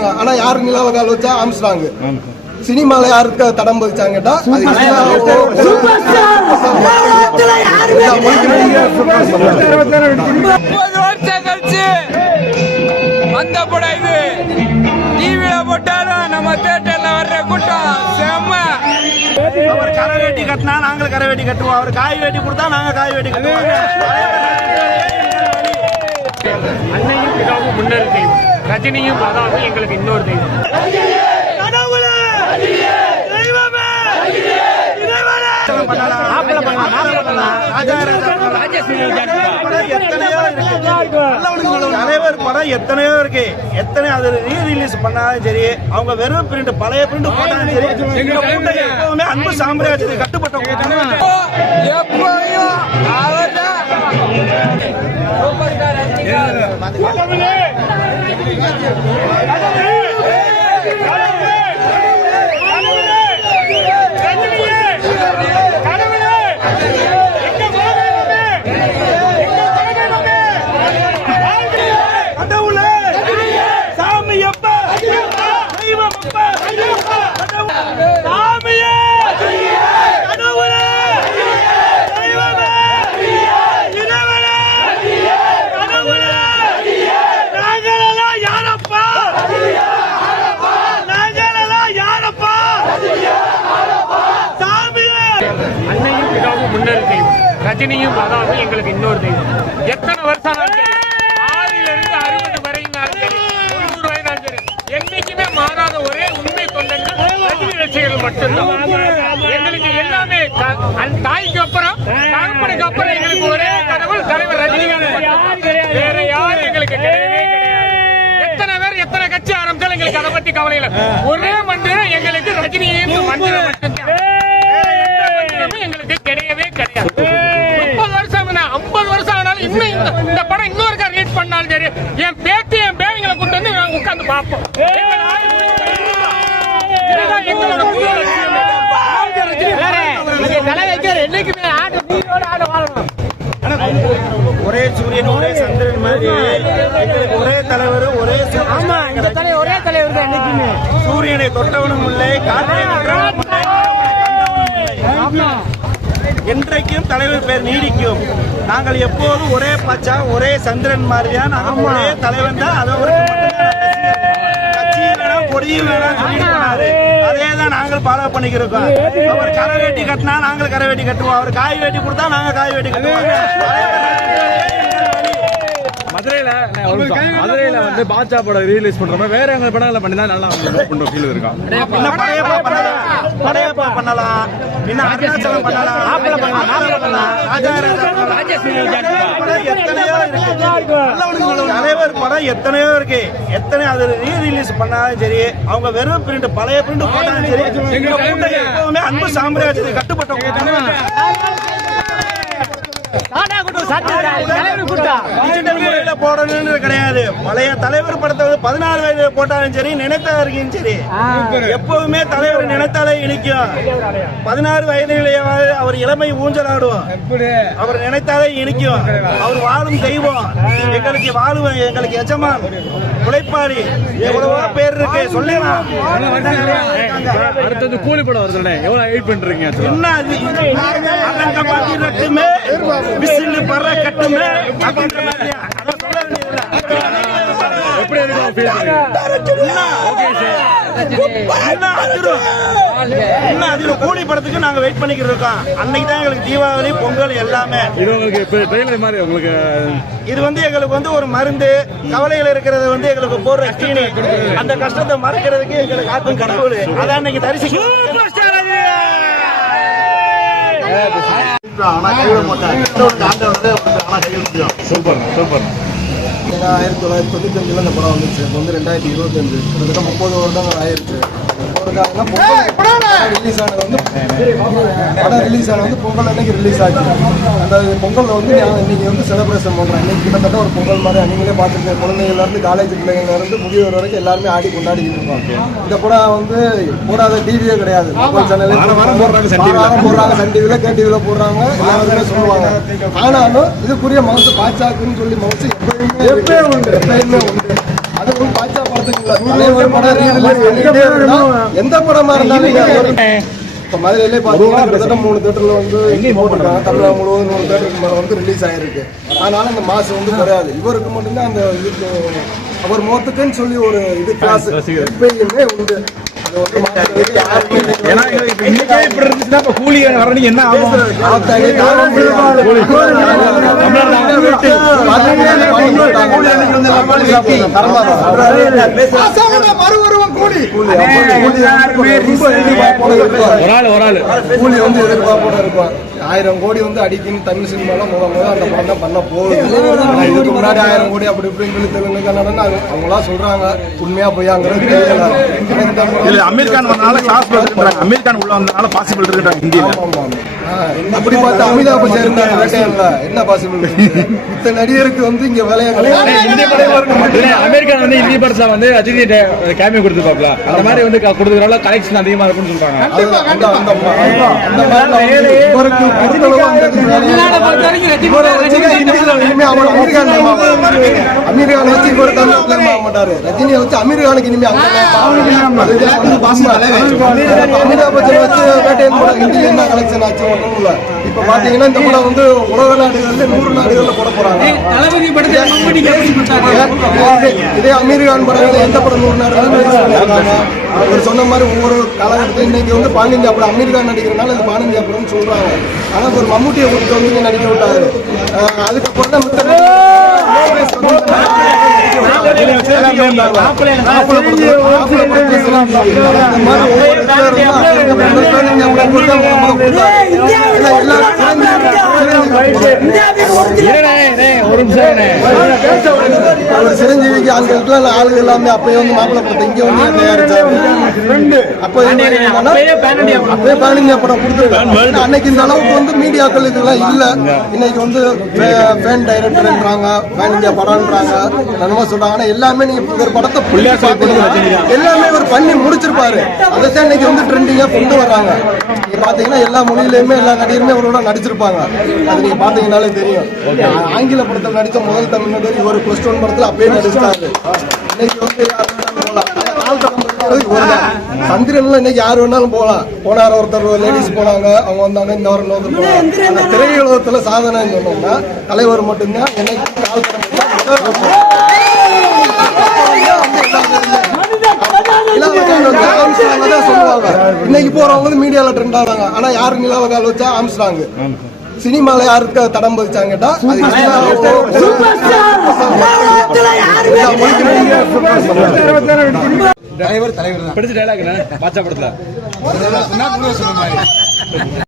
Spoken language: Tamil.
சொன்னாங்க. ஆனா யாரு நிலவ கால் வச்சா ஆம்ஸ்டாங். சினிமால யாருக்கு தடம் பதிச்சாங்க கேட்டா அந்த படம் இது டிவியில போட்டாலும் நம்ம தியேட்டர்ல வர்ற கூட்டம் செம்ம. அவர் கரை வேட்டி கட்டினா நாங்களும் கரை வேட்டி கட்டுவோம். அவர் காய் வேட்டி கொடுத்தா நாங்க காய் வேட்டி கட்டுவோம். அன்னையும் பிதாவும் முன்னர் தெய்வம், ரஜினியும் அதாவது எங்களுக்கு இன்னொரு தெய்வம். தலைவர் படம் எத்தனையோ இருக்கு. எத்தனை அது ரீ ரிலீஸ் பண்ணாலும் சரி, அவங்க வெறும் பிரிண்ட் பழைய பிரிண்ட் போட்டாலும் சரி, எங்க கூட்டம் எப்பவுமே அன்பு சாம்ராஜ்யத்துக்கு கட்டுப்பட்ட கூட்டம். எப்பயும் அவர்தான் அன்னையும் பிதாவும் முன்னர் தெய்வம், ரஜினியும் அதாவது எங்களுக்கு இன்னொரு தெய்வம். எத்தனை வருஷம் ஆனாலும் சரி, 6லிருந்து 60 வரையினாலும் சரி, 90 வயதாலும் சரி, என்னைக்குமே மாறாத ஒரே உண்மை தொண்டர்கள் ரஜினி ரசிகர்கள் மட்டும்தான். எங்களுக்கு எல்லாமே தாய்க்கு அப்புறம் தகப்பனுக்கு அப்புறம் எங்களுக்கு ஒரே கடவுள் தலைவர் ரஜினிகாந்த். வேற யாரும் எங்களுக்கு கிடையவே கிடையாது. எத்தனை பேர் எத்தனை கட்சி ஆரம்பிச்சாலும் எங்களுக்கு அதை பத்தி கவலை இல்லை. ஒரே மந்திரம் எங்களுக்கு ரஜினியின் மந்திரம் மட்டும்தான். எங்களுக்கு கிடையவே கிடையாது. 30 வருஷம் 50 வருஷம் ஆனாலும் இன்னும் இந்த படம் இன்னொரு ரிலீஸ் பண்ணாலும் சரி, என் பேத்தி என் பேருங்களை கொண்டு வந்து நாங்க உட்கார்ந்து பார்ப்போம். எங்களோட என்னைக்குமே ஒரே சூரியன் ஒரே சந்திரன் மாதிரி ஒரே தலைவர் ஒரே ஒரே தலைவர் தான் என்னைக்குமே. சூரியனை தொட்டவனும் இல்லை, காற்றை தொட்டவனும் இல்லை. என்றைக்கும் தலைவர் பேர் நீடிக்கும். நாங்கள் எப்போதும் ஒரே பச்சா ஒரே சந்திரன் மாதிரியா நாங்கள் ஒரே தலைவன் தான். கட்சியும் வேணாம் கொடியும் வேணாம் சொல்லியிருக்காரு. அதே தான் நாங்கள் ஃபாலோ பண்ணிக்கிறோம். அவர் கரை வேட்டி கட்டினா நாங்களும் கரை வேட்டி கட்டுவோம். அவர் காய் வேட்டி கொடுத்தா நாங்க காய் வேட்டி கட்டுவோம். மதுரையில வந்து பாட்சா படம் ரீலீஸ் பண்ற மாதிரி வேற எங்க படம் பண்ணி தான் நல்லா பண்ற ஃபீல் இருக்கா? படையப்பா பண்ணலாம், இன்னும் அருணாச்சலம் பண்ணலாம், எத்தனையோ இருக்கு. தலைவர் படம் எத்தனையோ இருக்கு. எத்தனை அது ரீ ரிலீஸ் பண்ணாலும் சரி, அவங்க வெறும் பிரிண்ட் பழைய பிரிண்ட் போட்டாலும் சரி, எங்க கூட்டம் எப்பவுமே அன்பு சாம்ராஜ்யத்துக்கு கட்டுப்பட்ட கூட்டம். டிஜிட்டல் முறையில போடணும்னு கிடையாது. பழைய தலைவர் படத்தை 14 வயது போட்டாலும் சரி, நினைத்தா இருக்கீங்க சரி, எப்பவுமே தலைவர் நினைத்தாலே இனிக்கும். 16 வயதிலேயே அவர் இளமை ஊஞ்சலாடுவோம். அவர் நினைத்தாலே இனிக்கும். அவர் வாழும் தெய்வம், எங்களுக்கு வாழும், எங்களுக்கு எஜமான், உழைப்பாளி, எவ்வளவோ பேர் இருக்கு சொல்லலாம். அடுத்தது கூலி படம் வருது, எவ்வளவு வெயிட் பண்றீங்க? என்ன ரட்டுமே விசில் பற கட்டுமே அப்படின்ற மாதிரியா சொல்ல வேண்டியதில்லை. எப்படி அதிரும் கூலி படத்துக்கு நாங்க வெயிட் பண்ணிக்கிட்டு இருக்கோம். அன்னைக்கு தான் எங்களுக்கு தீபாவளி பொங்கல் எல்லாமே. இது உங்களுக்கு இது வந்து எங்களுக்கு வந்து ஒரு மருந்து. கவலையில் இருக்கிறத வந்து எங்களுக்கு போடுற ஸ்டீனி. அந்த கஷ்டத்தை மறக்கிறதுக்கு எங்களுக்கு காக்கும் கடவுள். அதான் இன்னைக்கு தரிசிக்கும். Super super. 1995 இந்த படம் வந்துச்சு. இப்போ வந்து 2025, கிட்டத்தட்ட 30 வருடங்கள் ஆயிடுச்சு. ரிலீஸ் ஆனது வந்து படம் ரிலீஸ் ஆனது வந்து பொங்கல் அன்னைக்கு ரிலீஸ் ஆச்சு. அந்த பொங்கலில் வந்து இன்னைக்கு வந்து செலிப்ரேஷன் பண்ணுறோம். இன்னைக்கு கிட்டத்தட்ட ஒரு பொங்கல் மாதிரி நீங்களே பார்த்துருக்கேன். குழந்தைங்கள்லேருந்து காலேஜ் பிள்ளைங்கள்லேருந்து முதியோர் வரைக்கும் எல்லாருமே ஆடி கொண்டாடிக்கிட்டு இருக்கோம். இந்த படம் வந்து போடாத டிவியே கிடையாது. மொபைல் சேனல் போடுறாங்க, சன் டிவியில், கே டிவியில் போடுறாங்க, எல்லாருமே சொல்லுவாங்க. ஆனாலும் இதுக்குரிய மவுசு பாச்சாக்குன்னு சொல்லி மவுசு எப்பயுமே உண்டு. அது வந்து பாச்சா படத்துக்கு இல்ல, தலைவர் படம் ரீரிலீஸ் பண்ணிக்கிட்டே இருந்தா எந்த படமா இருந்தாலும் இப்போ மதுரையிலே பார்த்தீங்கன்னா கிட்டத்தட்ட 3 தேட்டரில் வந்து போட்டிருக்காங்க. தமிழகம் முழுவதும் 3 தேட்டருக்கு மேலே வந்து ரிலீஸ் ஆகிருக்கு. அதனால அந்த மாசு வந்து குறையாது. இவருக்கு மட்டும்தான் அந்த இதுக்கு அவர் மோத்துக்குன்னு சொல்லி ஒரு இது கிளாஸ் எப்பயுமே உண்டு. அது வந்து மாற்றுறதுக்கு யாருமே இல்லை. ஏன்னா இப்ப இன்னைக்கே இப்படி இருந்துச்சுன்னா இப்ப கூலி வரணும் என்ன ஆகும்? கூலி வந்து எதிர்பார்ப்போட இருக்கும். 1000 கோடி வந்து அடிக்கணும் தமிழ் சினிமால முதல்ல அந்த படம் தான் பண்ண போகுது. இதுக்கு முன்னாடி 1000 கோடி அப்படி இப்படின்னு சொல்லி தெலுங்கு கன்னடம் அவங்களா சொல்றாங்க. உண்மையா பொய்யாங்கிறது தெரியல. அமீர் கான் வந்தனால சாஸ் இருக்குறாங்க. அமீர் கான் உள்ள வந்தனால பாசிபிள் இருக்குறாங்க ஹிந்தில. அப்படி பார்த்தா அமிதாப் பச்சன் இருந்தாங்க வேட்டையன்ல என்ன பாசிபிள்? இத்த நடிகருக்கு வந்து இங்க வேலையா கிடையாது. அமீர் கான் வந்து ஹிந்தி படத்துல வந்து ரஜினி கேமியோ கொடுத்துப்பாப்ல. அந்த மாதிரி வந்து கொடுத்ததுனால கலெக்ஷன் அதிகமா இருக்கும்னு சொல்றாங்க. இவருக்கு பொறுத்தளவு அந்த இனிமே அவர் அமீர் கான் வச்சு இவர் தமிழ் பிளேம் ஆக மாட்டாரு. ரஜினியை வச்சு அமீர் கானுக்கு இனிமே அமிதாப் பச்சன் வச்சு வேட்டையன் படம் ஹிந்தில என்ன கலெக்ஷன் ஆச்சு ஒன்றும் இல்லை. இப்ப பாத்தீங்கன்னா இந்த படம் வந்து உலக நாடுகள்ல 100 நாடுகள்ல போட போறாங்க. இதே அமீர் கான் படம் எந்த படம் 100 நாடுகள் அவர் சொன்ன மாதிரி ஒவ்வொரு காலகட்டத்தில் இன்னைக்கு வந்து பாண்டியன் படம் அமீர் கான் நடிக்கிறனால இது பாண்டியன் படம்னு சொல்றாங்க. ஆனா ஒரு மம்முட்டியை கொடுத்து வந்து நடிக்க விட்டாரு. அதுக்கப்புறம் தான் சிரஞ்சீவிக்கு அங்க இருக்கிற ஆளுகள் எல்லாமே அப்பயே வந்து மாப்பிள்ளை படத்தை இங்க வந்து தயாரிச்சாங்க. அப்ப அப்பயே பேன் படம் கொடுத்துருக்காங்க. அன்னைக்கு இந்த அளவுக்கு வந்து மீடியாக்கள் இதெல்லாம் இல்ல. இன்னைக்கு வந்து ஃபேன் டைரக்டர்ன்றாங்க, பேன் இந்தியா படம்ன்றாங்க, என்னமோ சொல்றாங்க. ஆனா எல்லாமே நீங்க ஒரு படத்தை எல்லாமே ஒரு பண்ணி முடிச்சிருப்பாரு. அதைத்தான் இன்னைக்கு வந்து ட்ரெண்டிங்கா கொண்டு வர்றாங்க. நீங்க பாத்தீங்கன்னா எல்லா மொழியிலுமே எல்லா நடிகருமே அவரோட நடிச்சிருப்பாங்க. அது நீங்க பாத்தீங்கன்னாலே தெரியும். ஆங்கில படத்தில் நடிச்ச முதல் தமிழ் நடிகர் ஒரு +1 படத்துல அப்பயே நடிச்சிட்டாரு. இன்னைக்கு வந்து சந்திரன்ல இன்னைக்கு யாரு வேணாலும் போகலாம். போனார் ஒருத்தர் லேடிஸ் போனாங்க, அவங்க வந்தாங்க, இந்த வாரம் இன்னொருத்தர் போனாங்க. அந்த திரையுலகத்துல சாதனைன்னு சொன்னோம்னா தலைவர் மட்டும்தான். என்னைக்கு கால் சொல்லுவாங்க. இன்னைக்கு போறவங்க மீடியால ட்ரெண்ட் ஆனாங்க. ஆனா யாரு நிலாவ கால் வச்சா ஆம்ஸ்ட்ராங். சினிமால யாருக்கு தடம் பதிச்சாங்க கேட்டா தலைவர் தான் படிச்ச டைலாக் பாச்சா படத்துல